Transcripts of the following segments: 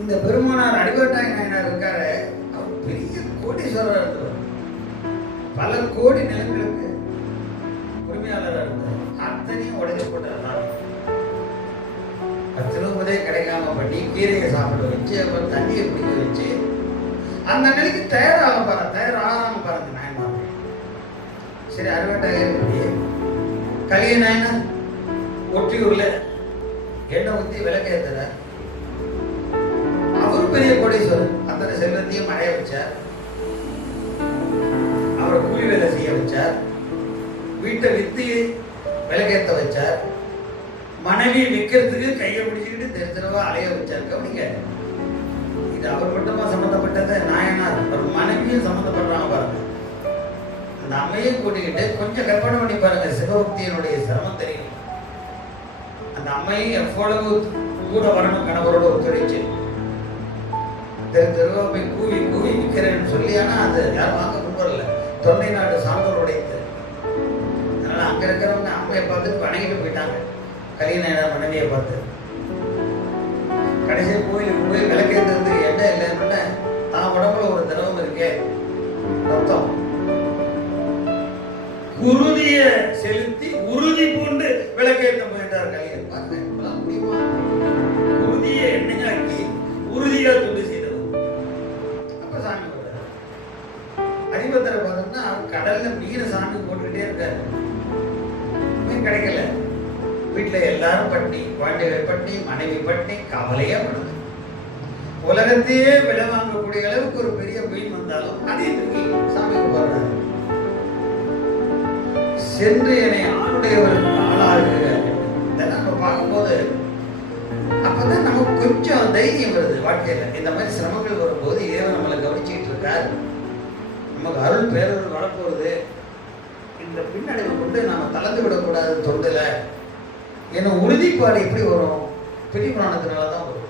இந்த பெருமானார் அடிபட்டாய் நாயனார் இருக்காரு, அவர் பெரிய கோடீஸ்வரர் இருந்தவர். பல கோடி நிலங்களுக்கு உரிமையாளராக இருந்தார். அத்தனையும் உடைச்சு போட்டார். 10 ரூபாயே கிடைக்காம பண்ணி கீரையை சாப்பிட வச்சு, அப்புறம் தண்ணியை குடிக்க வச்சு அந்த நிலைக்கு தயாராகாம பாருங்க நாயனார். சரி, அறுபட்டாயிரம் கலிய நாயனார் ஒற்றியூர்ல எண்ணெய் ஊற்றி விளக்கேற்றுற அவரு பெரிய கோடீஸ்வரர். அத்தனை செல்வத்தையும் மழைய வச்சார், அவரை கூலி வேலை செய்ய வச்சார், வீட்டை வித்து விளக்கேற்ற வச்சார், மனைவி விற்கிறதுக்கு கையை பிடிச்சிக்கிட்டு தெருத்தரவா அலைய வச்சார். கவனிங்க, இது அவர் மட்டுமா சம்மந்தப்பட்டது? நாயனார் ஒரு மனைவியும் சம்மந்தப்படுறாங்க பாருங்க. அந்த அம்மையை கூட்டிக்கிட்டு கொஞ்சம் கற்பனை பண்ணி பாருங்க, சிவபக்தியினுடைய சிரமம் தெரியும். அந்த அம்மையும் எவ்வளவு கூட வரணும் கணவரோட ஒத்துழைச்சு தெருவா போய் கூவி கூவி விற்கிறேன்னு சொல்லி. ஆனா அது யாரும் வாங்க முன்வரல, தொண்டை நாடு சான்றோர் உடைத்து. அதனால அங்க இருக்கிறவங்க அம்மையை பார்த்து வணங்கிட்டு போயிட்டாங்க. கலியநாயனார் மனைவியை பார்த்து கடைசி கோயிலுக்கு போய் விளக்கேற்றது என்ன இல்லைன்னு தான் உடம்புல ஒரு திரவம் இருக்கே, ரத்தம், குருதிய செலுத்தி உறுதி பூண்டு விளக்கேற்ற போயிட்டார் கலியன். பாருங்க, முடியுமா? குருதியை எண்ணெயாக்கி உறுதியா துண்டு செய்தவர். அப்ப சாமி போட்டார். அதிபத்தரை பார்த்தோம்னா கடல்ல மீனை சாமி போட்டுக்கிட்டே இருக்காரு, மீன் கிடைக்கல. வீட்டுல எல்லாரும் பட்டி, குழந்தைகள் பட்டி, மனைவி பட்டி, கவலையா படுது. உலகத்தையே விலை வாங்கக்கூடிய அளவுக்கு ஒரு பெரிய மீன் வந்தாலும் அதையும் தூக்கி சாமிக்கு போடுறாரு. சென்று என்னை ஆணுடையவருக்கு ஆளாகு. இதெல்லாம் நம்ம பார்க்கும்போது அப்பதான் நமக்கு கொஞ்சம் தைரியம் வருது வாழ்க்கையில. இந்த மாதிரி சிரமங்கள் வரும்போது இறைவன் நம்மளை கவனிச்சுக்கிட்டு இருக்கார், நமக்கு அருள் பேரருள் வரப்போகுது. இந்த பின்னடைவை கொண்டு நாம கலந்து விடக்கூடாது தொண்டுல. ஏன்னா உறுதிப்பாடு எப்படி வரும்? பெரிய புராணத்தினாலதான் வரும்.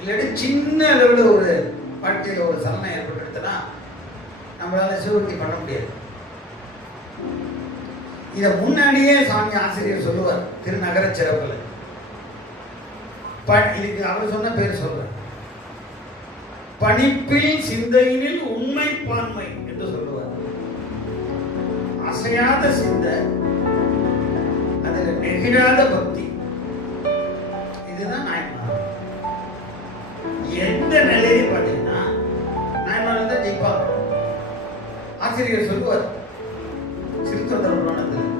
இல்லாட்டி சின்ன அளவுல ஒரு வாழ்க்கையில ஒரு சலனம் ஏற்பட்டுடுச்சுன்னா நம்மளால சிவபக்தி பண்ண முடியாது. இத முன்னாடியே சாமி ஆசிரியர் சொல்லுவார் திருநகர சிறப்புல. இதுக்கு அவர் சொன்ன பேர் சொல்றார், பணிப்பில் சிந்தையினில் உண்மை பான்மை என்று சொல்லுவார். அசையாத சிந்தை, அதுல நெகிழாத பக்தி, இதுதான் நாயன்மார். எந்த நிலையிலும் பார்த்தீங்கன்னா நாயன்மார் தான் ஜெயிப்பாங்க. ஆசிரியர் சொல்லுவார் சிறுத்தொண்டர் புராணத்தில்,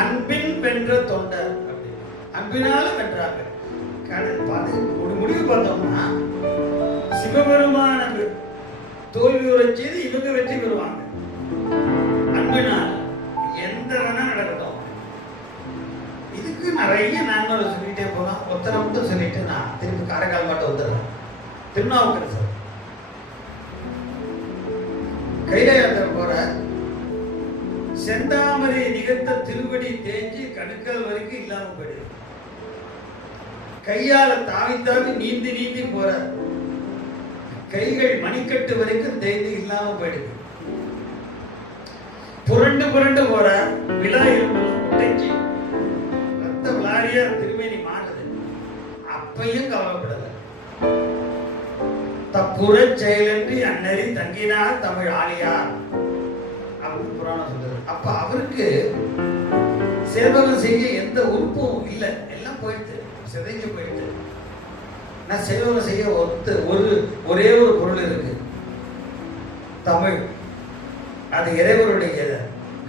அன்பின் வென்ற தொண்டர் அப்படி, அன்பினால வென்றாங்க. ஒரு முடிவு பார்த்தோம்னா சிவபெருமான தோல்வி உரை செய்து இவங்க வெற்றி பெறுவாங்க. அன்பினால் எந்த வேணா நடக்கட்டும். இதுக்கு நிறைய நாங்கள் சொல்லிட்டே போகலாம். ஒத்தனை மட்டும் சொல்லிட்டு நான் திருப்பி காரைக்கால் மட்டும் வந்துடுறேன். திருநாவுக்கரசர் கைலாயத்தில் போற செந்தாமரை நிகழ்த்த திருவடி தேஞ்சி கணுக்கால் வரைக்கும் இல்லாம போயிடுது. கையால தாவி தாவி நீந்தி நீந்தி போற, கைகள் மணிக்கட்டு வரைக்கும் தேய்ந்து இல்லாம போயிடுது. புரண்டு புரண்டு போற, விழா எலும்பெல்லாம் உடைஞ்சி ரத்த விளாரியா திருமேனி மாறுது. அப்பையும் கவலைப்படல. தப்புற செயலன்றி அன்னறி தங்கினார் தமிழ் ஆளியார் அப்படின்னு புராணம் சொல்லுது. அப்ப அவருக்கு சேவகம் செய்ய எந்த உறுப்பும் இல்லை, எல்லாம் போயிட்டு சிதைஞ்சு போயிட்டு. நான் சேவகம் செய்ய ஒரே ஒரு பொருள் இருக்கு, தமிழ். அது இறைவருடைய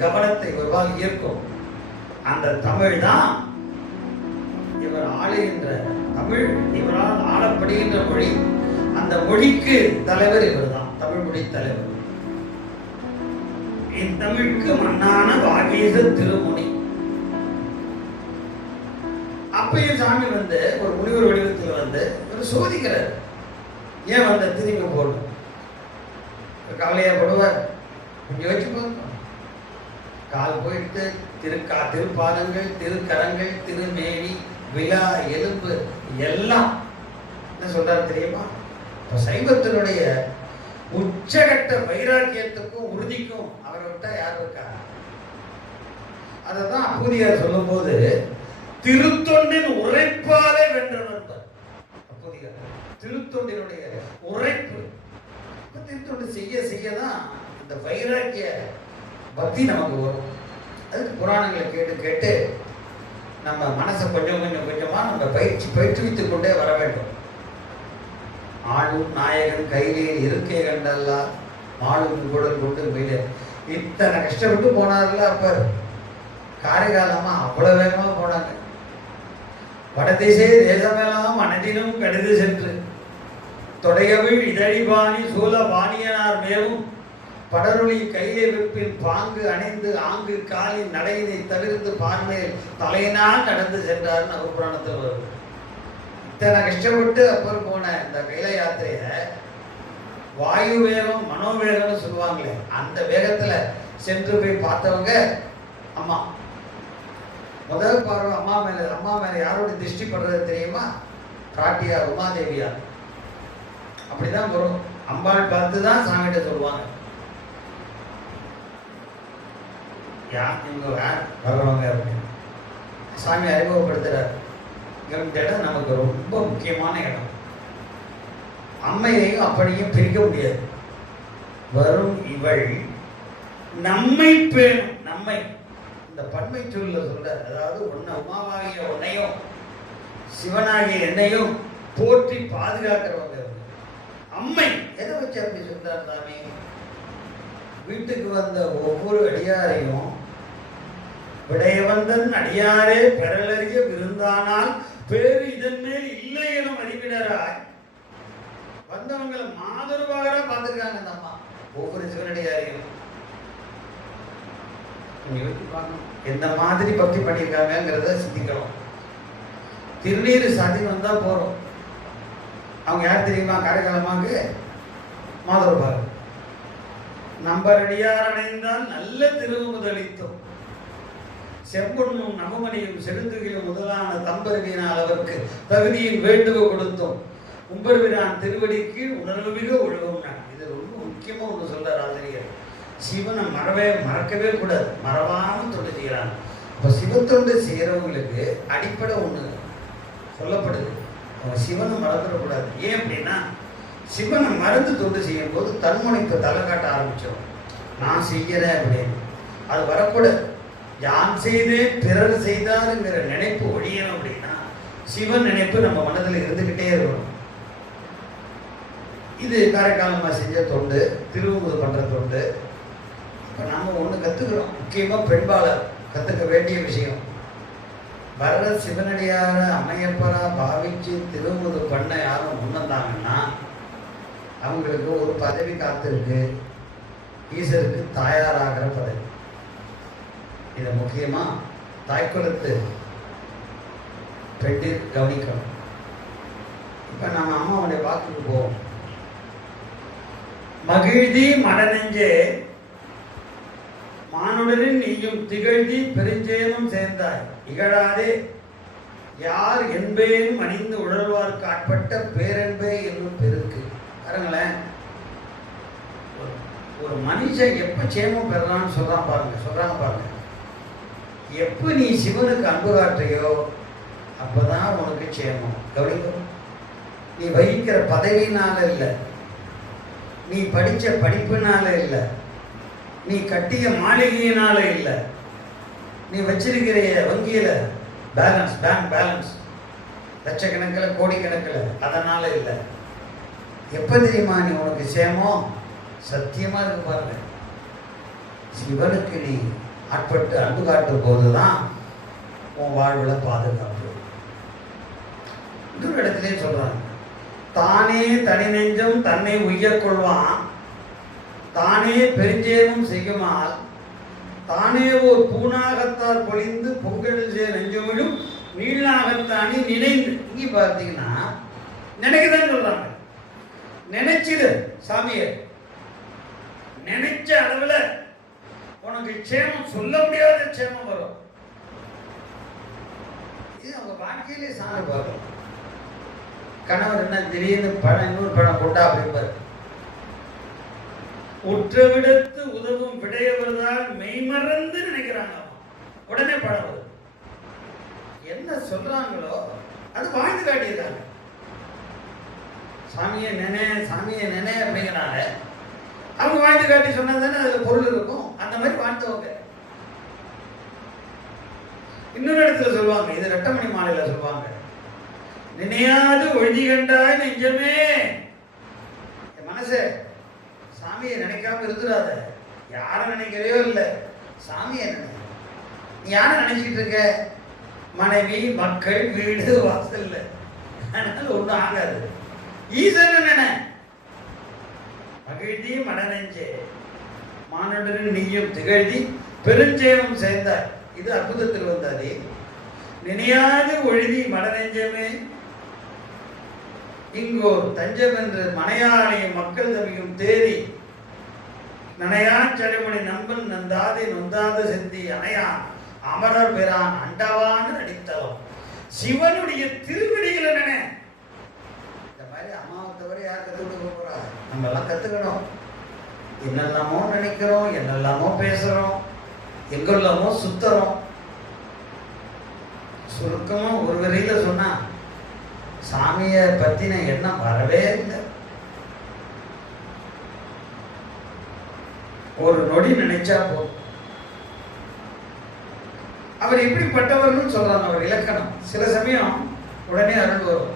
கவனத்தை ஒருவால் ஈர்க்கும். அந்த தமிழ் தான் இவர் ஆளுகின்ற தமிழ், இவரால் ஆளப்படுகின்ற மொழி. அந்த மொழிக்கு தலைவர் இவர் தான், தமிழ் மொழி தலைவர். இத்தமிழுக்கு மன்னான வாகீச திருமுனி. அப்பயும் சாமி ஒரு முனிவர் வடிவத்தில் ஒரு சோதிக்கிறார். ஏன் திரும்பி போடணும்? கவலையா படுவார். கொஞ்சம் வச்சு பார்க்கணும். கால் போயிட்டு திருப்பாதங்கள், திருக்கரங்கள், திருமேனி, விழா, எலும்பு எல்லாம் என்ன சொல்றாரு தெரியுமா? சைவத்தினுடைய உச்சகட்ட வைராக்கியத்துக்கும் உறுதிக்கும் அவரை விட்டா யார் இருக்கா? அததான் அப்பூதியார் சொல்லும் போது திருத்தொண்டின் உரைப்பாலே வென்றவர் அப்பூதியார். திருத்தொண்டினுடைய உரைப்பு. திருத்தொண்டு செய்ய செய்யதான் இந்த வைராக்கிய பக்தி நமக்கு வரும். அதுக்கு புராணங்களை கேட்டு கேட்டு நம்ம மனசை கொஞ்சம் கொஞ்சமா நம்ம பயிற்றுவித்துக் கொண்டே வர வேண்டும். ஆளும் நாயகன் கையிலே இருக்கே கண்டல்லா ஆளும் குடல் கொண்டு போயிடு. இத்தனை கஷ்டப்பட்டு போனார்ல அப்ப காரைக்காலமா அவ்வளவு வேகமா போனாங்க. வடதிசை தேசமெல்லாம் அனதினும் கடுது சென்று தொடையவிழ் இதழிபாணி சூல பாணியனார் மேவும் படருளி கையை வெப்பில் பாங்கு அணைந்து ஆங்கு காலின் நடையினை தவிர்த்து பார்மையில் தலையினால் நடந்து சென்றார்னு அவர் புராணத்தில் வரும். இத்தனை கஷ்டப்பட்டு அப்புறம் போன இந்த கைல யாத்திரைய வாயு வேகம் மனோவேகம்னு சொல்லுவாங்களே, அந்த வேகத்துல சென்று போய் பார்த்தவங்க அம்மா. முதல் பார்வை அம்மா மேல யாரோட திருஷ்டி படுறது தெரியுமா? பிராட்டியார் உமாதேவியார். அப்படிதான் வரும். அம்பாள் பார்த்து தான் சாமிகிட்ட சொல்லுவாங்க, இவங்க வர்றவங்க அப்படின்னு. சாமி அறிமுகப்படுத்துறார். இந்த இடம் நமக்கு ரொம்ப முக்கியமான இடம். அம்மையையும் அப்படியும் பிரிக்க முடியாது. வரும் இவள் நம்மை பேணும். நம்மை இந்த பன்மை சொல்ல சொல்ற, அதாவது உமாவாகிய உன்னையும் சிவனாகிய என்னையும் போற்றி பாதுகாக்கிறவங்க அம்மை. எதை வச்சு அப்படி சொல்றார் சாமி? வீட்டுக்கு வந்த ஒவ்வொரு அடியாரையும் விடையவந்தன் அடியாரே பெறலறிய விருந்தானால் பேரு இதன் மேல் இல்லை என மதிப்பிடராய் வந்தவங்களை மாதருவாக பார்த்துருக்காங்க அந்த அம்மா. ஒவ்வொரு சிவனடியாரையும் எந்த மாதிரி பக்தி பண்ணியிருக்காங்கிறத சிந்திக்கிறோம். திருநீர் சாதி வந்தா போறோம். அவங்க யார் தெரியுமா? காரைக்காலமாக்கு மாதருவாக. நம்பரடியார் அடைந்தால் நல்ல திருமுதலித்தோம் செம்பொன்னும் நவமணியும் செலுத்துகிற முதலான தம்பருவினால் அவருக்கு தகுதியின் வேண்டுகோ கொடுத்தோம் உம்பர்விரான் திருவடிக்கு உணர்வு மிக ஒழுகும். இது ரொம்ப முக்கியமா ஒன்று சொல்றார் ஆசிரியர். சிவனை மறக்கவே கூடாது, மறவாமல் தொண்டு செய்யறாங்க. இப்போ சிவத்தொண்டு செய்யறவங்களுக்கு அடிப்படை ஒண்ணு சொல்லப்படுது, அவங்க சிவனை மறந்துடக்கூடாது. ஏன் அப்படின்னா, சிவனை மறந்து தொண்டு செய்யும் போது தன்முனைப்பு தலை காட்ட ஆரம்பிச்சோம். நான் செய்யறேன் அப்படின்னு அது வரக்கூடாது. யான் செய்தேன் பிறர் செய்தாருங்கிற நினைப்பு ஒழியணும். அப்படின்னா சிவன் நினைப்பு நம்ம மனதில் இருந்துகிட்டே இருக்கணும். இது காரைக்காலமா செஞ்ச தொண்டு, திருவுமுது பண்ற தொண்டு. இப்போ நாம ஒண்ணு கத்துக்கிறோம். முக்கியமா பெண்பாளர் கத்துக்க வேண்டிய விஷயம், வர்ற சிவனடியார அம்மையப்பரா பாவிச்சு திருவுமுது பண்ண யாரும் முன்னந்தாங்கன்னா அவங்களுக்கு ஒரு பதவி காத்திருக்கு. ஈஸ்வருக்கு தாயாராகிற பதவி. இதை முக்கியமா தாய்க்குலத்து பெண்டில் கவனிக்கணும். இப்ப நம்ம அம்மாவுடைய வாக்குக்கு போவோம். மகிழ்தி மடநெஞ்சே மானுடரின் நீயும் திகழ்தி பெருஞ்சேனும் சேர்ந்தாய் இகழாதே யார் என்பேனும் அணிந்து உழல்வார்க்கு ஆட்பட்ட பேரன்பே என்னும் பெருக்கு. பாருங்களேன், ஒரு மனுஷன் எப்ப சேமம் பெறலான்னு சொல்றாங்க பாருங்க. எப்ப நீ சிவனுக்கு அன்பு காட்டுறியோ அப்பதான் உனக்கு சேமம். கவனிக்கும். நீ வகிக்கிற பதவினால இல்லை, நீ படிச்ச படிப்புனால இல்லை, நீ கட்டிய மாளிகையினால இல்லை, நீ வச்சிருக்கிற வங்கியில பேங்க் பேலன்ஸ் லட்சக்கணக்கில் கோடிக்கணக்கில் அதனால இல்லை. எப்ப தெரியுமா நீ உனக்கு சேமம்? சத்தியமா இருக்கு பாருங்க. சிவனுக்கு நீ ஆட்பட்டு அன்பு காட்டும் போதுதான் உன் வாழ்வுல பாதுகாப்பு. இன்னொரு இடத்திலே சொல்றாங்க, தானே தனி நெஞ்சம் தன்னை உய்யக் கொள்வான் தானே பெருஞ்சேனும் செய்யுமால் தானே ஒரு பூனாகத்தார் பொழிந்து பொங்கல் நெஞ்சமிடும் நீளாகத்தானே நினைந்து. இங்கே பார்த்தீங்கன்னா நினைக்கதான் சொல்றாங்க. நினைச்சிடு சாமிய, நினைச்ச அளவுல உனக்கு சேமம், சொல்ல முடியாத சேமம் வரும். இது அவங்க வாழ்க்கையிலே சாமி பார்க்கணும். கணவர் என்ன திடீர்னு பணம் இன்னொரு பணம் கொண்டா அப்படிம்பார். உற்றவிடத்து உதவும் விடையவர்தான் மெய்மறந்து நினைக்கிறாங்க. உடனே பணம் வரும். என்ன சொல்றாங்களோ அது வாழ்ந்து காட்டியிருக்காங்க. சாமியை நினை அப்படிங்கிறாங்க. அவங்க வாழ்ந்து காட்டி சொன்னா தானே அதுல பொருள் இருக்கும். அந்த மாதிரி வாழ்ந்தவங்க. இன்னொரு இடத்துல சொல்லுவாங்க, இது ரெட்டமணி மாலையில சொல்லுவாங்க, நினையாது ஒழுதி கண்டாய் நெஞ்சமே. மனசே சாமியை நினைக்காம இருக்கிறாத. யாரை நினைக்கவே இல்லை, சாமியை நினை. நீ யாரை நினைச்சிட்டு இருக்க? மனைவி, மக்கள், வீடு, வாசல். அதனால ஒன்றும் ஆகாது. ஈசன் நினை. மகிழ்ச்சி மனநெஞ்சே மானுடன் நீயும் திகழ்த்தி பெருஞ்செயலும் சேர்ந்தார். இது அற்புதத்தில் வந்தாதே. நினையாது ஒழுதி மனநெஞ்சமே இங்கோர் தஞ்சம் என்று மனையானை மக்கள் தவியும் தேறி நனையா செடுமணி நம்பன் நந்தாதி நொந்தாத செந்தி அணையா அமரர் பெறான் அண்டவான நடித்தவம். சிவனுடைய திருவடிகளை நினை. இந்த மாதிரி அம்மாவை தவிர யார் கற்றுக் கொடுக்க போறா? நம்ம எல்லாம் கத்துக்கணும். என்னெல்லாமோ நினைக்கிறோம், என்னெல்லாமோ பேசுறோம், எங்கெல்லாமோ சுத்தறோம். சுருக்கமா ஒரு வரையில சொன்னா சாமியை பத்தின எண்ணம் வரவே இல்லை. ஒரு நொடி நினைச்சா போதும். அவர் எப்படிப்பட்டவர்கள் சொல்றாங்க. அவர் இலக்கணம் சில சமயம் உடனே அருள் வரும்,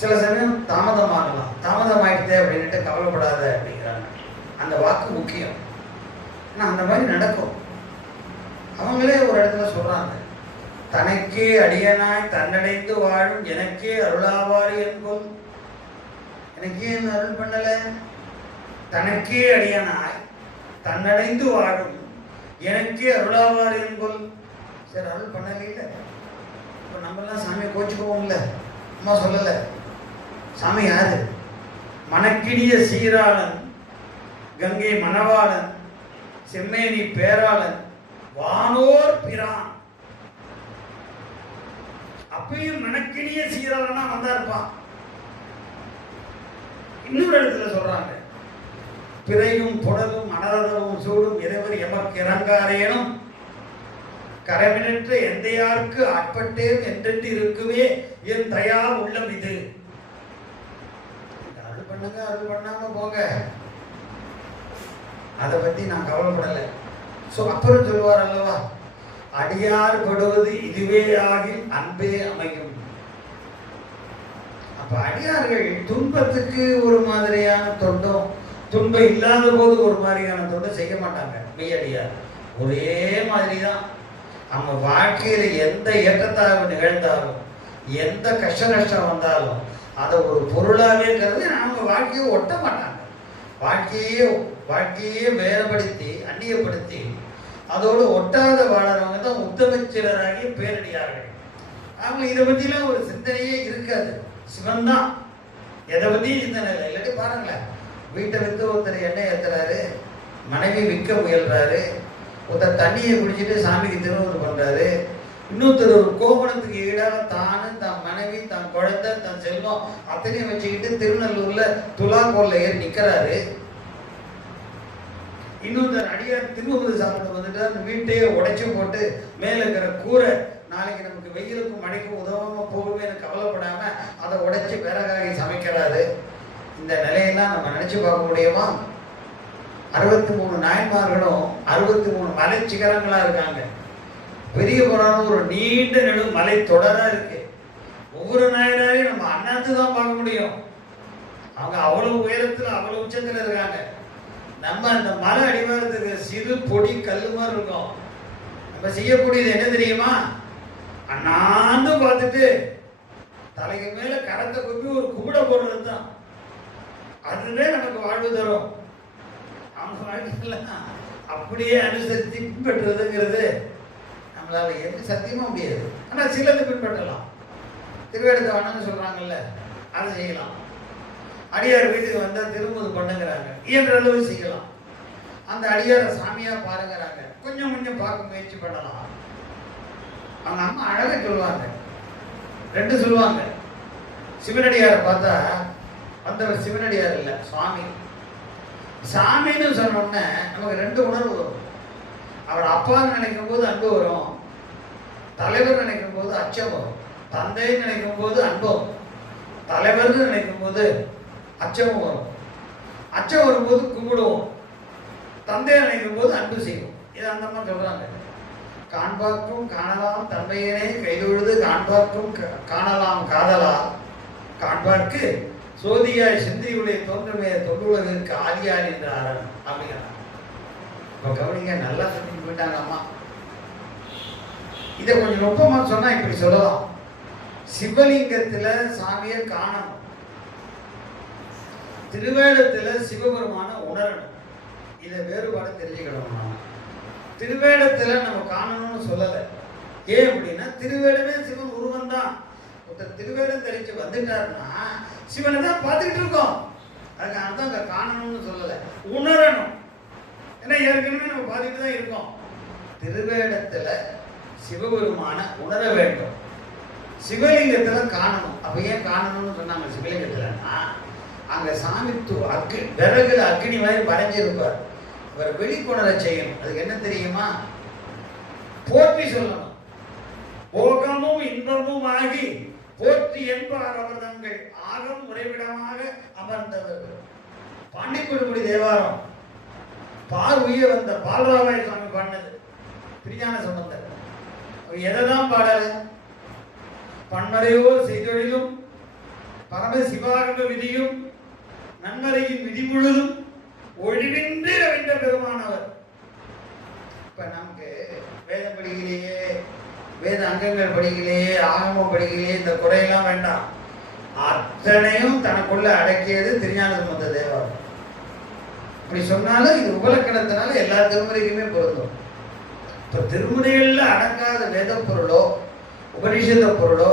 சில சமயம் தாமதமாகலாம். தாமதமாயிட்டே அப்படின்ட்டு கவலைப்படாத அப்படிங்கிறாங்க. அந்த வாக்கு முக்கியம். ஆனால் அந்த மாதிரி நடக்கும். அவங்களே ஒரு இடத்துல சொல்றாங்க, தனக்கே அடியனாய் தன்னடைந்து வாழும் எனக்கே அருளாவாறு என்போல். எனக்கே என்ன அருள் பண்ணல? தனக்கே அடியனாய் தன்னடைந்து வாழும் எனக்கே அருளாவாறு என்போல். சரி, அருள் பண்ணல. இப்போ நம்மெல்லாம் சாமியை கோச்சுக்குவோம்ல. அம்மா சொல்லல. சாமி யாரு? மணக்கிடிய சீராளன், கங்கை மணவாளன், செம்மேனி பேராளன், வானோர் பிரான். அப்பயும் மணக்கிடிய சீராளனா வந்தா இருப்பான். இன்னொரு இடத்துல சொல்றாங்க, பிறையும் புடலும் மணரதமும் சூடும் இறைவர் எமக்கு இறங்காரேனும் கரவினற்ற எந்தையாருக்கு ஆட்பட்டேன் என்றென்று இருக்குவே என் தயா உள்ளம் இது. அருள் பண்ணுங்க, அருள் பண்ணாம போங்க, அதை பத்தி நான் கவலைப்படலை. அப்புறம் சொல்லுவார் அல்லவா, அடியார் படுவது இதுவே ஆகில் அன்பே அமையும். அப்ப அடியார்கள் துன்பத்துக்கு ஒரு மாதிரியான தொண்டும், துன்பம் இல்லாத போது ஒரு மாதிரியான தொண்டும் செய்ய மாட்டாங்க. மெய்யடியார் ஒரே மாதிரி தான். அவங்க வாழ்க்கையில எந்த ஏற்றத்தாழ்வு நிகழ்ந்தாலும், எந்த கஷ்ட நஷ்டம் வந்தாலும் அதை ஒரு பொருளாவே கருதி அவங்க வாழ்க்கையை ஒட்ட மாட்டாங்க. வாழ்க்கையே வேறுபடுத்தி அந்நியப்படுத்தி அதோடு ஒட்டாத வாழறவங்க தான் உத்தமச்சிலராகி பேரடியார்கள். அவங்க இதை பத்திலாம் ஒரு சிந்தனையே இருக்காது. சிவன் தான் எதை பத்தியும் சிந்தனை இல்லை. இல்லாட்டி பாருங்களேன், வீட்டை விற்று ஒருத்தர் எண்ணெய் ஏற்றுறாரு, மனைவி விற்க முயல்றாரு, ஒருத்தர் தண்ணியை குடிச்சிட்டு சாமிக்கு திருவுருள் பண்றாரு, இன்னொருத்தர் ஒரு கோபணத்துக்கு ஈடாக தானு, தன் மனைவி, தன் குழந்தை, தன் செல்வம் அத்தனையும் வச்சுக்கிட்டு திருநெல்லூர்ல துலாக்கோல்ல ஏறி நிக்கிறாரு. இன்னொருத்தர் அடியார் திருமுகது சாப்பிட்டு வந்துட்டு வீட்டையே உடைச்சு போட்டு மேல இருக்கிற கூரை நாளைக்கு நமக்கு வெயிலுக்கும் மழைக்கும் உதவாம போகவே கவலைப்படாம அதை உடைச்சு விறகாகி சமைக்கிறாரு. இந்த நிலையெல்லாம் நம்ம நினைச்சு பார்க்க முடியுமா? 63 நாயன்மார்களும் 63 மலை சிகரங்களா இருக்காங்க. பெரிய புராணம் ஒரு நீண்ட நெடும் மலை தொடரா இருக்கு. ஒவ்வொரு நாயனாரையும் நம்ம அண்ணாத்து தான் பார்க்க முடியும். அவங்க அவ்வளவு உயரத்துல அவ்வளவு உச்சத்துல இருக்காங்க. நம்ம அந்த மலை அடிவாரத்துக்கு சிறு பொடி கல்லு மாதிரி இருக்கும். நம்ம செய்யக்கூடியது என்ன தெரியுமா? அண்ணாந்து பார்த்துட்டு தலைக்கு மேல கரத்தை கொப்பி ஒரு கும்பிட போடுறது தான். அதுவே நமக்கு வாழ்வு தரும். அவங்க வாழ்க்கையெல்லாம் அப்படியே அனுசரித்து பின்பற்றுறதுங்கிறது நம்மளால எப்படி சத்தியமா முடியாது. ஆனா சிலது பின்பற்றலாம். திருவேடத்தை வேணும்னு சொல்றாங்கல்ல, அதை செய்யலாம். அடியார் வீட்டுக்கு வந்தா திருமுது பண்ணுங்கிறாங்க, இயன்ற அளவு செய்யலாம். அந்த அடியாரை சாமியா பாருங்கிறாங்க, கொஞ்சம் கொஞ்சம் பார்க்க முயற்சி பண்ணலாம். அவங்க அம்மா அழகா சொல்லுவாங்க, 2 சொல்லுவாங்க. சிவனடியாரை பார்த்தா வந்தவர் சிவனடியார் இல்லை, சுவாமி. சாமின்னு சொன்னோம்னா நமக்கு 2 உணர்வு வரும். அவர் அப்பான்னு நினைக்கும் போது அன்பு வரும், தலைவர் நினைக்கும் போது அச்சம் வரும், தந்தை நினைக்கும் போது அன்பம். தலைவர்னு நினைக்கும் போது அச்சமும் வரும். அச்சம் வரும்போது கும்பிடுவோம். தந்தையை நினைக்கும் போது அன்பு செய்வோம். இது அந்த மாதிரி சொல்றாங்க. காண்பார்க்கும் காணலாம் தந்தையனே கைதொழுது காண்பார்க்கும் காணலாம் காதலா காண்பார்க்கு சோதியாய் சிந்தியுடைய தோன்றமே தொண்டுலகிற்கு ஆதியார் என்றார் அப்படிங்கிறார். இப்போ கவனிங்க, நல்லா சொல்லி போயிட்டாங்க அம்மா. இதை கொஞ்சம் நுட்பமா சொன்னா இப்படி சொல்லலாம். சிவலிங்கத்துல சாமியை காணணும், திருவேடத்துல சிவபெருமான உணரணும். இதை வேறுபாடு தெரிஞ்சுக்கணும். திருவேடத்துல நம்ம காணணும்னு சொல்லலை. ஏன் அப்படின்னா திருவேடமே சிவன் உருவம் தான். ஒருத்தர் திருவேடம் தெரிஞ்சு வந்துட்டாருன்னா சிவனை தான் பார்த்துக்கிட்டு இருக்கோம். அதுக்கு அர்த்தம் அங்கே காணணும்னு சொல்லலை, உணரணும். ஏன்னா ஏற்கனவே நம்ம பார்த்துக்கிட்டு தான் இருக்கோம். திருவேடத்துல சிவபெருமான உணர வேண்டும், சிவலிங்கத்துல காணணும். அப்ப ஏன் காணணும்னு சொன்னாங்க சிவலிங்கத்துலன்னா, அங்க சாமி விறகுல அக்னி மாதிரி வரைஞ்சிருப்பார். இவர் வெளிக்கொணர செய்யணும். அதுக்கு என்ன தெரியுமா? போற்றி சொல்லணும். போகமும் இன்பமும் ஆகி போற்றி என்பார் அவர் தங்கள் ஆகம் உறைவிடமாக அமர்ந்தவர். பாண்டிக்குடிமுடி தேவாரம் பால் உய வந்த பால்ராமாய சுவாமி பாடினது பிரியான சம்பந்தர். எதைதான் பாடல? பன்மறையோர் செய்தொழிலும் பரம சிவாகம விதியும் நன்மறையின் விதி முழுதும் ஒழிவின்றி ரவிந்த பெருமானவர். இப்ப நமக்கு வேதம் படிக்கலையே, வேத அங்கங்கள் படிக்கலையே, ஆகமம் படிக்கலையே, இந்த குறையெல்லாம் வேண்டாம். அத்தனையும் தனக்குள்ள அடக்கியது திருஞான சம்பந்த தேவாரம். அப்படி சொன்னாலும் இது உபலக்கணத்தினால எல்லா திருமுறைக்குமே பொருந்தும். இப்ப திருமுறைகள்ல அடங்காத வேத பொருளோ உபனிஷத பொருளோ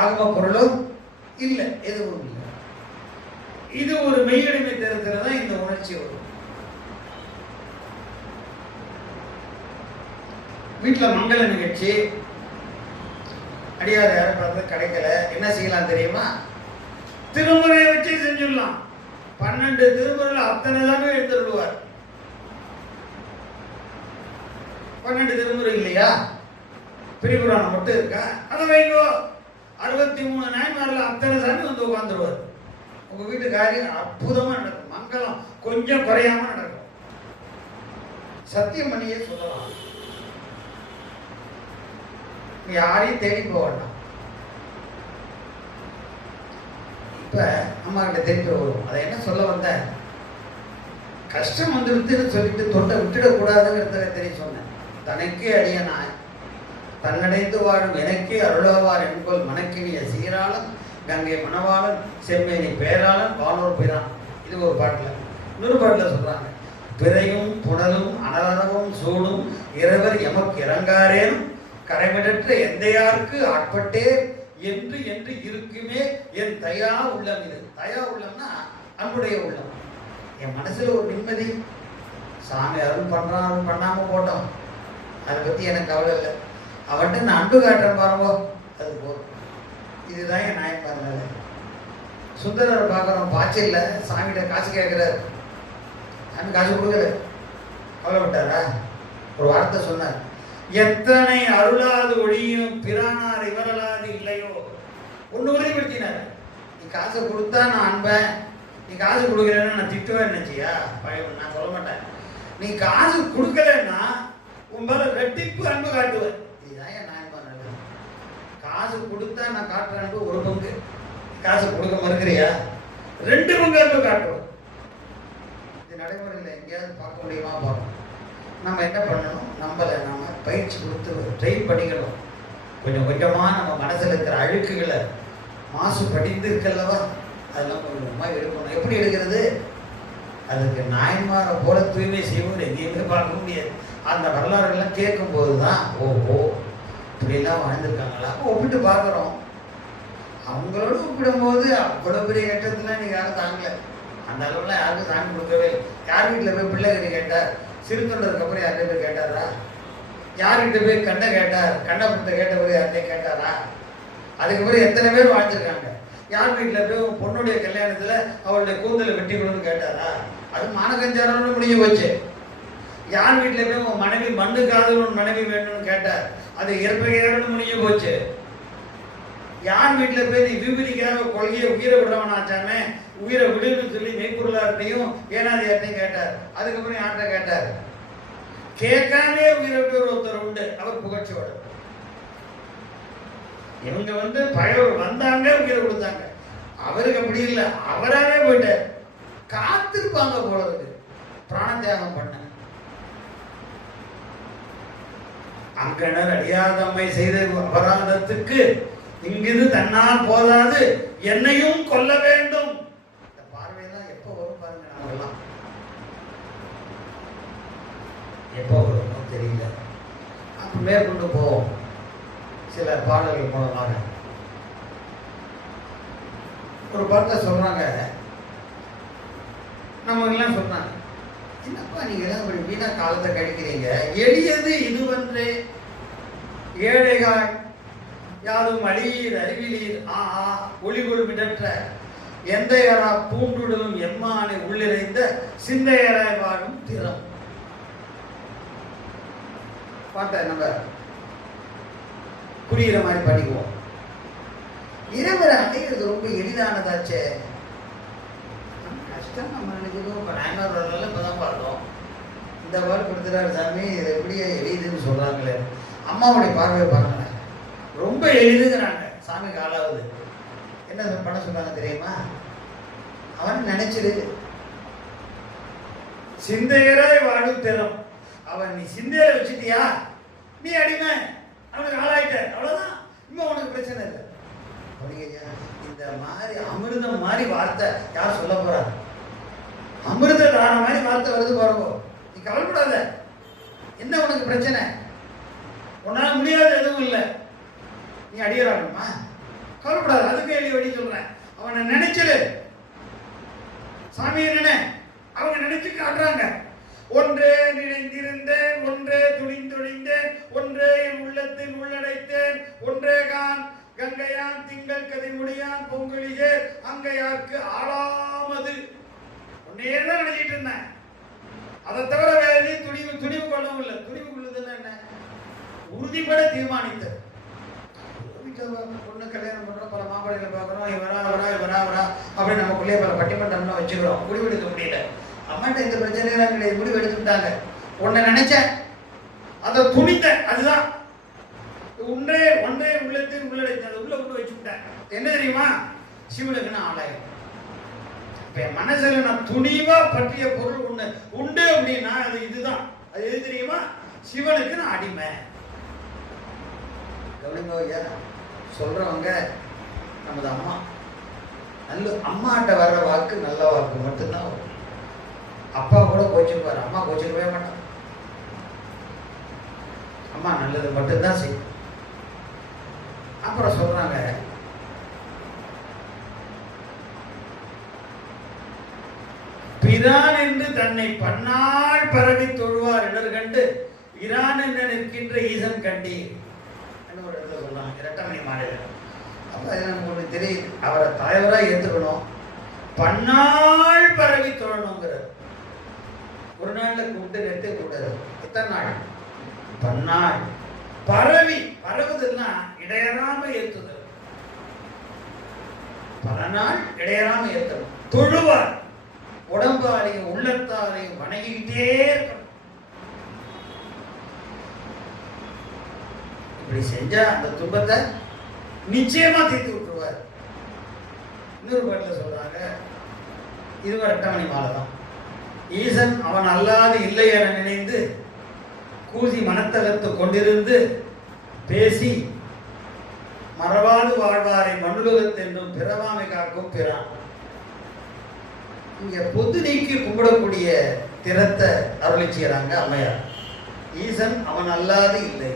ஆகம பொருளோ இல்லை, எதுவும் இல்லை. இது ஒரு மெய்யடிமை தருகிறதா இந்த உணர்ச்சி வரும். வீட்டில் மங்கள நிகழ்ச்சி, அடியார் யாரும் பார்த்து கிடைக்கல, என்ன செய்யலாம் தெரியுமா? திருமுறையை வச்சு செஞ்சிடலாம். 12 திருமுறையில் அத்தனை தானே எடுத்துடுவார். 12 திருமுறை இல்லையா? பிரிபுராணம் மட்டும் இருக்கா? அதை வைங்கோ. 63 நாயன்மாரில் அத்தனை சாமி வந்து உட்காந்துருவார். உங்க வீட்டு காரியம் அற்புதமா நடக்கும். மங்களம் கொஞ்சம் குறையாம நடக்கும். சத்தியம் பண்ணியே சொல்லலாம். யாரையும் தேடி போக வேண்டாம். இப்ப அம்மா கிட்ட தெரிஞ்சு வரும். அதை என்ன சொல்ல வந்த, கஷ்டம் வந்துடுதுன்னு சொல்லிட்டு தொண்டை விட்டுடக்கூடாதுங்கிறத தெரிய சொன்னேன். தனக்கே அடிய நாய் தன்னடைந்து வாழும் எனக்கே அருளாவார் என்போல் மணக்கினிய சீராளன் கங்கை மணவாளன் செம்மேனி பேராளன் வானோர் பிரான். இது ஒரு பாட்டுல. இன்னொரு பாட்டுல சொல்றாங்க, பிறையும் புனலும் அனலனவும் சூடும் இறைவர் எமக்கு இறங்காரேனும் கரைமிடற்ற எந்தையாருக்கு ஆட்பட்டே என்று என்று இருக்குமே என் தயா உள்ளம். இது தயா உள்ளம்னா அன்புடைய உள்ளம். என் மனசுல ஒரு நிம்மதி. சாமி அருள் பண்றான், அருள் பண்ணாம போட்டோம், அதை பத்தி எனக்கு கவலை இல்லை. அவன்கிட்ட நான் அன்பு காட்டுறேன் பாருங்கோ, அது போதும். இதுதான் என் நாயன்மார். சுந்தரர் பார்க்குறோம், பாய்ச்சல்ல சாமிகிட்ட காசு கேட்கிறார். சாமி காசு கொடுக்கல, கவலைப்பட்டாரா? ஒரு வார்த்தை சொன்னார், எத்தனை அருளாது ஒழியும் பிரானார் இவரலாது இல்லையோ. ஒன்று உறுதிப்படுத்தினார், நீ காசை கொடுத்தா நான் அன்பேன், நீ காசு கொடுக்கலன்னா நான் திட்டுவேன். நினைச்சியா? நான் சொல்ல மாட்டேன். நீ காசு கொடுக்கலன்னா உன் மேல ரெட்டிப்பு அன்பு காட்டுவேன். இதுதான் என் நாயன்மார் நல்லது. காசு கொடுத்தா நான் காட்டுற அன்பு ஒரு பங்கு, காசு கொடுக்க மறுக்கிறியா 2 பங்கு அன்பு காட்டுவேன். இது நடைமுறையில் எங்கேயாவது பார்க்க முடியுமா? பார்க்கணும். நம்ம என்ன பண்ணணும்? நம்மளை நம்ம பயிற்சி கொடுத்து ட்ரெயின் பண்ணிக்கணும். கொஞ்சம் கொஞ்சமாக நம்ம மனசில் இருக்கிற அழுக்குகளை, மாசு படிந்து இருக்கல்லவா, அதெல்லாம் கொஞ்சம் கொஞ்சமாக எடுக்கணும். எப்படி எடுக்கிறது? அதுக்கு நாயன்மாரை போல தூய்மை செய்வோம் எங்கேயுமே பார்க்க முடியாது. அந்த வரலாறுகள்லாம் கேட்கும்போது தான் ஓஹோ இப்படிலாம் வாழ்ந்துருக்காங்களா ஒப்பிட்டு பார்க்குறோம். அவங்களோட ஒப்பிடும்போது அவ்வளோ பெரிய ஏற்றத்துலாம் நீங்கள் யாரும் தாங்கலை. அந்த அளவுலாம் யாருக்கும் சாமி கொடுக்கவே இல்லை. யார் வீட்டில் போய் பிள்ளை கறி கேட்டார்? சிறுத்தொண்டருக்கு அப்புறம் யார்கிட்ட போய் கேட்டாரா? யார்கிட்ட போய் கண்டை கேட்டார்? கண்டபுரத்தை கேட்ட போய் யார்கிட்ட கேட்டாரா? அதுக்கப்புறம் எத்தனை பேர் வாழ்ந்துருக்காங்க? யார் வீட்டில் போய் பொண்ணுடைய கல்யாணத்தில் அவருடைய கூந்தலை வெட்டி கொடுன்னு கேட்டாரா? அது மானகஞ்சாரம்னு முடிஞ்சு போச்சு. யார் வீட்டில் போய் உன் மனைவி மண்ணு காதல் மனைவி வேணும்னு கேட்டார், அது இயற்பகையாரன்னு முடிஞ்சு போச்சு. யார் வீட்டில் போய் நீ விபூதிக்காக கொள்கையை உயிரை விடவனாச்சாமே, உயிரை விடுன்னு சொல்லி மெய்ப்பொருளார்ட்டையும் ஏனாதியார்ட்டையும் கேட்டார். அதுக்கப்புறம் யார்கிட்ட கேட்டார்? கேட்காமே உயிரை விட்டு ஒருத்தர் உண்டு, அவர் புகழ்ச்சியோட. இவங்க பயவர் வந்தாங்க, உயிரை கொடுத்தாங்க. அவருக்கு அப்படி இல்லை, அவராகவே போயிட்டார். காத்திருப்பாங்க போல இருக்கு பிராண தியாகம் பண்ண. அங்கனர் அடியாதம்மை செய்த அபராதத்துக்கு இங்கிருந்து தன்னால் போதாது என்னையும் கொல்ல வேண்டும். இந்த பார்வையெல்லாம் எப்ப வரும் பாருங்க. நாமெல்லாம் எப்ப வரும் தெரியல. அப்ப மேற்கொண்டு போவோம் சில பாடல்கள் மூலமாக. ஒரு பாட்டில் சொல்றாங்க, நம்ம எல்லாம் சொல்றாங்க, என்னப்பா நீங்க எல்லாம் இப்படி வீணா காலத்தை கழிக்கிறீங்க, எளியது இதுவன்று ஏழைகள் யாரும் அழியீர் அறிவிலீர் ஒளிகொள் விடற்ற எந்தையரா பூண்டுடலும் எம்மானை உள்ளிறைந்த சிந்தையராய் வாழும் திறம். பாட்ட நம்ம புரிகிற மாதிரி படிக்குவோம். இறைவரை அடைகிறது ரொம்ப எளிதானதாச்சே. கஷ்டம் நம்ம நினைக்கிறோம். இப்போ நாயனார் இப்போதான் பார்த்தோம். இந்த பாடு கொடுத்துறாரு சாமி, இது எப்படியே எளிதுன்னு சொல்றாங்களே. அம்மாவுடைய பார்வையை பாருங்களேன், ரொம்ப எளிதுங்கிறாங்க. சாமிக்கு ஆளாவது என்ன பண்ண சொல்றாங்க தெரியுமா? அவன் நினைச்சிரு சிந்தையராய் வாழும் திறம். அவன் நீ சிந்தையில வச்சுட்டியா, நீ அடிமை, அவனுக்கு ஆளாயிட்ட, அவ்வளவுதான். இன்னும் உனக்கு பிரச்சனை இல்லை. இந்த மாதிரி அமிர்தம் மாதிரி வார்த்தை யார் சொல்ல போறா? அமிர்த தான மாதிரி வார்த்தை வருது பாருங்க. நீ கவலைப்படாத. என்ன உனக்கு பிரச்சனை? உன்னால முடியாது எதுவும் இல்லை. நீ அடியறானுமா? கவலைப்படாது. அதுக்கு எளி வழி சொல்றேன். அவனை நினைச்சிரு. சாமியை நினை. அவங்க நினைச்சு காட்டுறாங்க. ஒன்றே நினைந்திருந்தேன், ஒன்றே துணிந்தொழிந்தேன், ஒன்றே என் உள்ளத்தில் உள்ளடைத்தேன், ஒன்றே கான் கங்கையான் திங்கள் கதிமுடியான் பொங்கலிஜே அங்கையாருக்கு ஆளாமது. ஒன்னேதான் நினைச்சிட்டு இருந்தேன். அதை தவிர வேற எதையும் துணிவு கொள்ளவும் இல்லை. துணிவு கொள்ளுதுன்னா என்ன? உறுதிப்பட தீர்மானித்தது. பொண்ணு கல்யாணம் பண்றோம், பல மாப்பிள்ளைகளை பார்க்குறோம், இவரா அப்படின்னு நமக்குள்ளேயே பல பட்டிமன்றம்லாம் வச்சுக்கிறோம். முடிவெடுக்க முடியல. அம்மாட்ட இந்த பிரச்சனைலாம் கிடையாது, முடிவு எடுத்துட்டாங்க. உன்னை நினைச்சேன், அதை துணித்தேன். அதுதான் ஒன்றே உள்ளத்தில் உள்ளடைத்தது. உள்ள கொண்டு வச்சுட்டேன். என்ன தெரியுமா? சிவனுக்கு நான் ஆலயம். இப்ப என் மனசுல நான் துணிவா பற்றிய பொருள் ஒண்ணு உண்டு அப்படின்னா அது இதுதான். அது எது தெரியுமா? சிவனுக்கு நான் அடிமை. கவனிங்க, சொல்றவங்க நமது அம்மா. நல்ல அம்மாட்ட வர்ற வாக்கு நல்ல வாக்கு மட்டும்தான் வரும். அப்பா கூட கோச்சுக்குவார், அம்மா கோச்சுக்கவே மாட்டான். அம்மா நல்லது மட்டும்தான் செய்யும். அப்புறம் சொல்றாங்க, பிரான் என்று தன்னை பன்னாள் பரவி தொழுவார் இடர் கண்டு இரான் என்று நிற்கின்ற ஈசன் கண்டீர். ஒரு இடத்துல சொல்றாங்க, இரட்டமணி மாலையில. அப்ப நமக்கு ஒண்ணு தெரியுது, அவரை தலைவரா ஏத்துக்கணும், பன்னாள் பரவி தொழணுங்கிறார். ஒரு நாள்ல கூப்பிட்டு நிறுத்த கூடாது. எத்தனை நாள்? பன்னாள். பரவுதுன்னா இடையறாம ஏத்துதல். பல நாள் இடையறாம ஏத்தணும். தொழுவார், உடம்பாலையும் உள்ளத்தாலையும் வணங்கிக்கிட்டே இருக்கணும். இப்படி செஞ்சா அந்த துன்பத்தை நிச்சயமா தீர்த்து விட்டுருவார். இன்னொரு பாட்டில் சொல்றாங்க, இது இரட்டமணி மாலை தான். ஈசன் அவன் அல்லாது இல்லை என நினைந்து கூசி மனத்தகத்து கொண்டிருந்து பேசி மறவாது வாழ்வாரை மண்ணுலகத்தென்றும் பிறவாமை காக்கும் பிறான். இங்க பொது நீக்கி கும்பிடக்கூடிய திறத்தை அருளி செய்யறாங்க அம்மையார். ஈசன் அவன் அல்லாது இல்லை.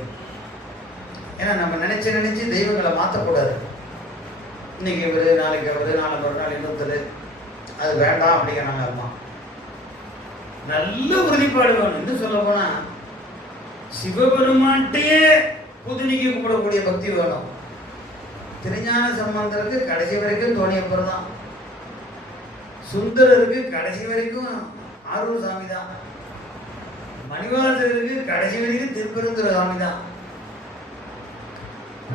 ஏன்னா நம்ம நினைச்சு தெய்வங்களை மாற்றக்கூடாது. இன்னைக்கு இவரு, நாளைக்கு அவரு, நாளை மறுநாள் இன்னொருத்தரு, அது வேண்டாம் அப்படிங்கிறாங்க அம்மா. நல்ல உறுதிப்பாடு வேணும். இன்னும் சொல்ல போனா சிவபெருமான்ட்டையே புதுனிக்கு கும்பிடக்கூடிய பக்தி வேணும். திருஞான சம்பந்தருக்கு கடைசி வரைக்கும் தோணியப்பர் தான். சுந்தரருக்கு கடைசி வரைக்கும் ஆரூர் சாமி தான். மணிவாசகருக்கு கடைசி வரைக்கும் திருப்பெருந்துறை சாமி தான்.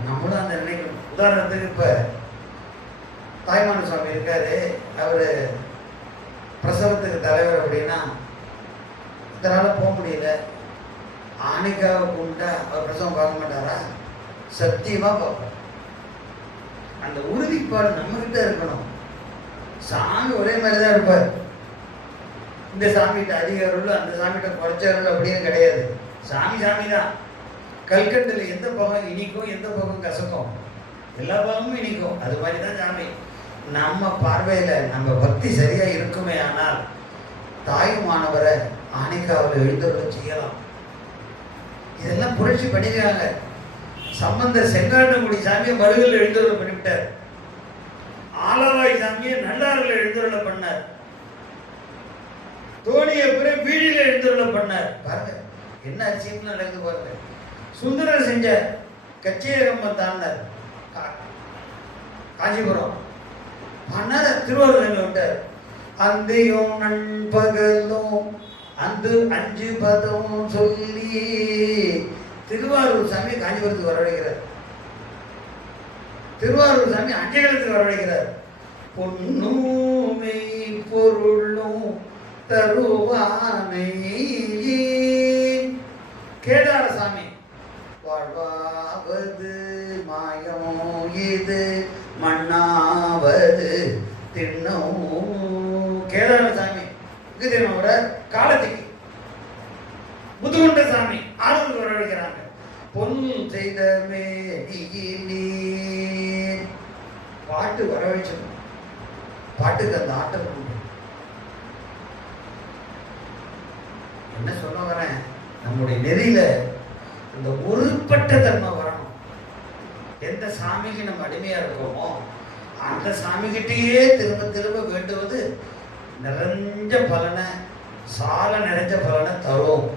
நம்மளும் அந்த நினைக்கணும். உதாரணத்துக்கு இப்போ தாய்மான சுவாமி இருக்காரு, அவர் பிரசவத்துக்கு தலைவர் அப்படின்னா இதனால் போக முடியல. ஆணிக்காவை கும்பிட்டா அவர் பிரசவம் பார்க்க மாட்டாரா? சத்தியமாக பார்ப்பார். அந்த உறுதிப்பாடு நம்மகிட்ட இருக்கணும். சாமி ஒரே மாதிரி தான் இருப்பார். இந்த சாமிகிட்ட அதிக அருள், அந்த சாமிகிட்ட குறைச்ச அருள் அப்படின்னு கிடையாது. சாமி சாமி தான். கல்கண்டில் எந்த பகம் இனிக்கும், எந்த பகம் கசக்கும், எல்லா பகமும் இனிக்கும். அது மாதிரி தான் சாமி. நம்ம பார்வையில் நம்ம பக்தி சரியாக இருக்குமே ஆனால் தாயுமானவரை ஆணிக்காவில் எழுந்தருள செய்யலாம். இதெல்லாம் புரட்சி பண்ணிக்கிறாங்க. சம்பந்தர் செங்காட்டங்குடி சாமியை மருகில் எழுந்தருள பண்ணிவிட்டார். ஆலவாய் சாமியை நல்லாறுல எழுந்தருள பண்ணார். தோணிய பிற வீடியில எழுந்தருள பண்ணார். பாருங்க என்ன அதிசயம் நடக்குது பாருங்க. சுந்தரர் செஞ்ச கச்சேரம்மன் தாண்டார் காஞ்சிபுரம் பண்ணார். திருவாரூர் விட்டார். அந்தையும் நண்பகலும் அந்த 5 பதம் சொல்லி திருவாரூர் சாமி காஞ்சிபுரத்துக்கு வரவழைக்கிறார். திருவாரூர் சாமி அஞ்சலத்துக்கு வரவழைக்கிறார். பொன்னுமை பொருளும் தருவானை கேதார சாமி வாழ்வாவது மாயம் இது மண்ணாவது தின்னும். கேதார சாமி தினோட காலத்துக்கு முதுகுண்ட சாமி ஆளுநர் வரவழைக்கிறாங்க. பொன் செய்த பாட்டு வரவழைச்சணும். பாட்டுக்கு அந்த ஆட்டம் உண்டு. என்ன சொல்ல வரேன், நம்முடைய நெறியில அந்த ஒருபட்ட தன்மை வரணும். எந்த சாமிக்கு நம்ம அடிமையா இருக்கோமோ அந்த சாமிகிட்டேயே திரும்ப திரும்ப வேண்டுவது நிறைஞ்ச பலனை, சால நிறைஞ்ச பலனை தரும்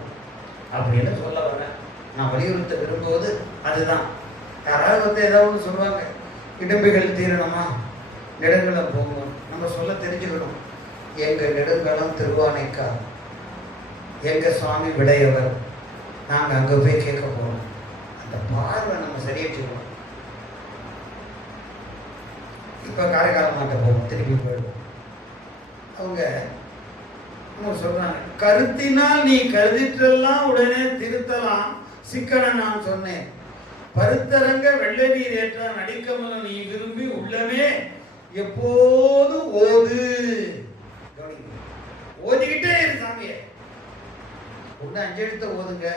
அப்படின்னு சொல்ல வரேன். நான் வலியுறுத்த விரும்புவது அதுதான். யாராவது வந்து ஏதாவது சொல்லுவாங்க, இடும்புகள் தீரணுமா நெடுங்கலம் போகணும். நம்ம சொல்ல தெரிஞ்சுக்கணும். எங்க நெடுங்கலம் திருவானைக்கா, எங்க சுவாமி விடையவர், நாங்கள் அங்கே போய் கேட்க போகிறோம். அந்த பார்வை நம்ம சரியச்சுக்கணும். இப்போ காரைக்கால் மாட்ட போவோம், திருப்பி போயிடுவோம். அவங்க சொல்றாங்க, கருத்தினால் நீ கருதிற்றெல்லாம் உடனே திருத்தலாம் சிக்கன நான் சொன்னேன். பருத்தரங்க வெள்ளை நீர் ஏற்ற நடிக்கமல நீ விரும்பி உள்ளமே எப்போது ஓது. ஓதிக்கிட்டே இரு சாமியை. ஒன்று 5 எழுத்த ஓதுங்க,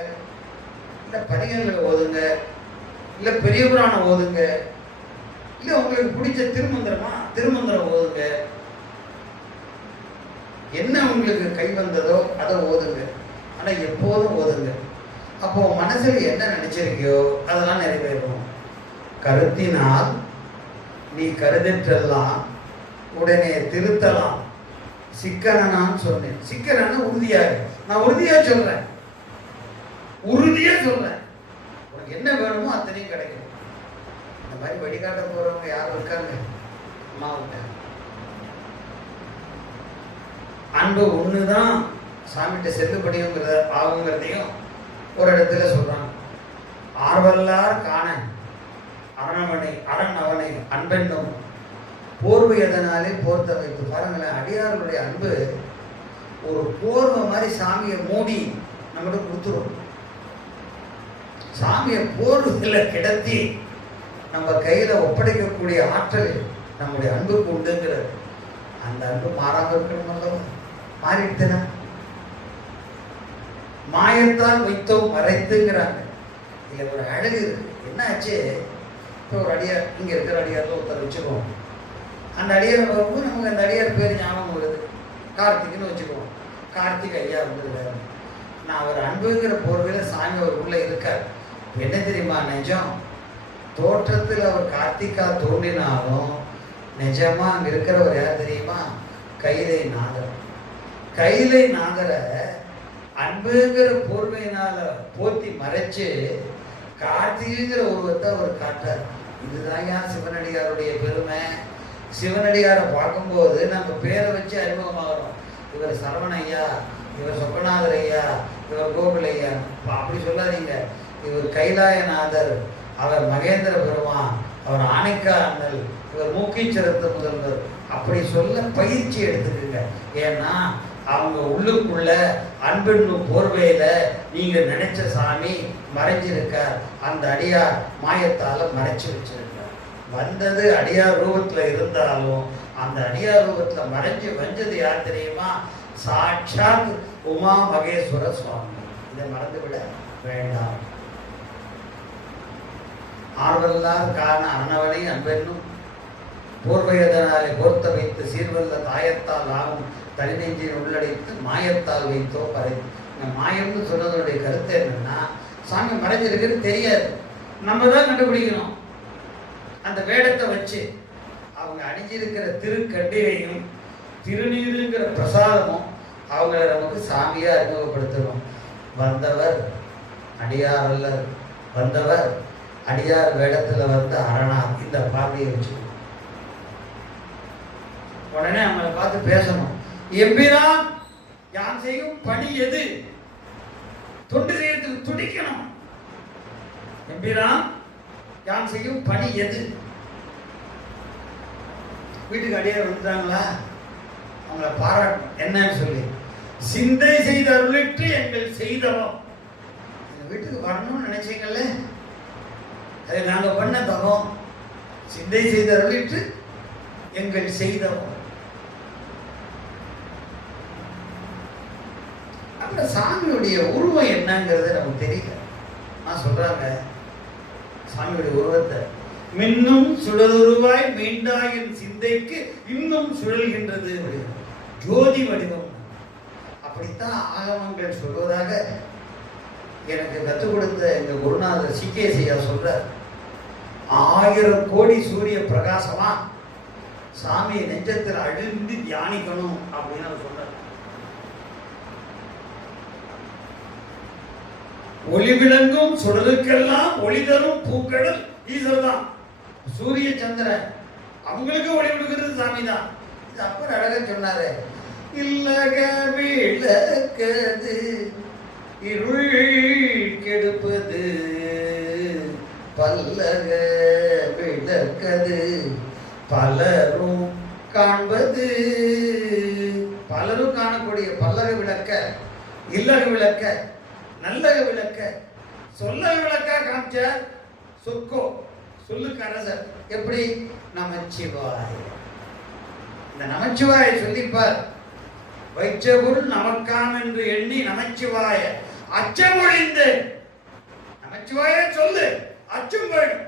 இல்லை பதிகங்களை ஓதுங்க, இல்லை பெரிய புராணம் ஓதுங்க, இல்லை உங்களுக்கு பிடிச்ச திருமந்திரம் ஓதுங்க. என்ன உங்களுக்கு கை வந்ததோ அதை ஓதுங்க. ஆனால் எப்போதும் ஓதுங்க. அப்போ மனசில் என்ன நினைச்சிருக்கியோ அதெல்லாம் நிறைவேறும். கருத்தினால் நீ கருதிற்றெல்லாம் உடனே திருத்தலாம் சிக்கன நான் சொன்னேன். சிக்கன உறுதியாக, நான் உறுதியா சொல்றேன், உறுதியா சொல்றேன். உனக்கு என்ன வேணுமோ அத்தனையும் கிடைக்கும். இந்த மாதிரி வழிகாட்ட போறவங்க யாரும் இருக்காங்க? அம்மாவுக்கு அன்பு ஒண்ணுதான் சாமிகிட்ட செல்லுபடியுங்கிறத ஆகுங்கிறதையும் ஒரு இடத்துல சொல்றாங்க. ஆர்வல்லார் காண அரண் அவனை அன்பென்னும் போர்வை எதனாலே போர்த்த வைத்து. பாருங்களேன், அடியார்களுடைய அன்பு ஒரு போர்வை மாதிரி சாமியை மூடி நம்மகிட்ட கொடுத்துரும். சாமியை போர்வையில் கிடத்தி நம்ம கையில ஒப்படைக்கக்கூடிய ஆற்றல் நம்முடைய அன்புக்கு உண்டுங்கிறது. அந்த அன்பு மாறாம இருக்கணும். அல்லவா மாறிடுதுன்னா மாயத்தால் வைத்தோம் மறைத்துங்கிறாங்க. இதுல ஒரு அழகு இருக்கு. என்ன ஆச்சு, இப்போ ஒரு அடியார், இங்க இருக்கிற அடியார்ல ஒருத்தர் வச்சுக்குவோம். அந்த அடியார் வரும்போது நமக்கு அந்த அடியார் பேர் ஞாபகம் வருது. கார்த்திக்னு வச்சுக்குவோம். கார்த்திக் ஐயா வந்துருக்காரு. நான் அவர் அன்புங்கிற போர்வையில சாமி அவர் உள்ள இருக்கார். என்ன தெரியுமா நிஜம், தோற்றத்தில் அவர் கார்த்திகா தோன்றினாலும் நிஜமா அங்க இருக்கிறவர் யார் தெரியுமா? கைலை நாதர். கைலை நாதரை அன்புங்கிற போர்வையினால போத்தி மறைச்சு கார்த்திகிற உருவத்தை அவர் காட்டார். இதுதான் ஏன் சிவனடியாருடைய பெருமை. சிவனடியாரை பார்க்கும்போது நம்ம பேரை வச்சு அறிமுகமாகிறோம். இவர் சரவண ஐயா, இவர் சொப்பநாதர் ஐயா, இவர் கோகுல் ஐயா. அப்படி சொல்லாதீங்க. இவர் கைலாயநாதர், அவர் மகேந்திர பெருமான், அவர் ஆனைக்கா அண்ணல், இவர் மூக்கீச்சரத்து முதல்வர், அப்படி சொல்ல பயிற்சி எடுத்துக்குங்க. ஏன்னா அவங்க உள்ளுக்குள்ள அன்பென்னும் போர்வையில நீங்க நினைச்ச சாமி மறைஞ்சிருக்க, அந்த அடியார் மாயத்தால மறைச்சு வச்சிருக்கார். வந்தது அடியார் ரூபத்துல இருந்தாலும் அந்த அடியார் ரூபத்துல மறைஞ்சு வந்தது யார் தெரியுமா? சாட்சாத் உமா மகேஸ்வர சுவாமி. இதை மறந்துவிட வேண்டாம். ஆர்வல்லார் காண அன்னவனை அன்பென்னும் போர்வையதனாலே போர்த்த வைத்து சீர்வல்ல தாயத்தால் ஆகும் தனிநெஞ்சில் உள்ளடைத்து மாயத்தால் வைத்தோ பறை. மாயம்னு சொன்னதோடைய கருத்து என்னன்னா, சாமி மறைஞ்சிருக்குன்னு தெரியாது, நம்ம தான் கண்டுபிடிக்கணும். அந்த வேடத்தை வச்சு அவங்க அணிஞ்சிருக்கிற திருக்கண்டிகையும் திருநீருங்கிற பிரசாதமும் அவங்கள நமக்கு சாமியா அறிமுகப்படுத்தணும். வந்தவர் அடியார் அல்ல, வந்தவர் அடியார் வேடத்துல வந்து அரணார். இந்த பார்வையை வச்சு உடனே அவங்களை பார்த்து பேசணும். எம்பிரான் யான் செய்யும் பணி எது? தொண்டு செய்யறதுக்கு துடிக்கணும். எம்பிரான் யான் செய்யும் பணி எது? வீட்டுக்கு அடியார் வந்துட்டாங்களா, அவங்கள பாராட்டணும். என்னன்னு சொல்லி, சிந்தை செய்த அருளிட்டு எங்கள் செய்தவம். எங்க வீட்டுக்கு வரணும்னு நினைச்சீங்கல்ல, அதை நாங்க பண்ண தவம். சிந்தை செய்த அருளிட்டு எங்கள் செய்தவம். அந்த சாமியுடைய உருவம் என்னங்கிறது நமக்கு தெரியல. நான் சொல்றாங்க சாமியுடைய உருவத்தை, மின்னும் சுடருருவாய் மீண்டாயின் சிந்தைக்கு இன்னும் சுழல்கின்றது, ஜோதி வடிவம். அப்படித்தான் ஆகமங்கள் சொல்வதாக எனக்கு கற்றுக் கொடுத்த எங்க குருநாதர் சிகேசியா சொல்றார். 1000 கோடி சூரிய பிரகாசமா சாமியை நெஞ்சத்தில் அழுந்தி தியானிக்கணும் அப்படின்னு அவர் சொல்றார். ஒளி விளங்கும் சுடருக்கெல்லாம் ஒளி தரும் பூக்கடல் ஈஸ்வரர் தான். சூரிய சந்திரன் அவங்களுக்கு ஒளி கொடுக்கிறது சாமி தான். இது அப்பர் அழகா சொன்னாரு. இல்லக விளக்கது இருள் கெடுப்பது, பல்லக விளக்கது பலரும் காண்பது. பலரும் காணக்கூடிய பல்லக விளக்க, இல்லக விளக்க, நல்லக விளக்க, சொல்லக விளக்கா காமிச்சார் சொக்கோ, சொல்லுக்கு அரசர். எப்படி? நமச்சிவாய். இந்த நமச்சிவாய சொல்லிப்பார். வைச்ச பொருள் நமக்காம் என்று எண்ணி நமச்சிவாய அச்சமொழிந்து. நமச்சிவாய சொல்லு, அச்சம் வேணும்.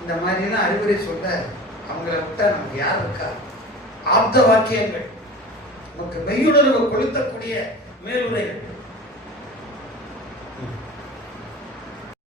இந்த மாதிரிலாம் அறிவுரை சொல்ல அவங்கள விட்டா நமக்கு யார் இருக்கா? ஆப்த வாக்கியங்கள், நமக்கு மெய்யுணர்வு கொளுத்தக்கூடிய மேலுரைகள்.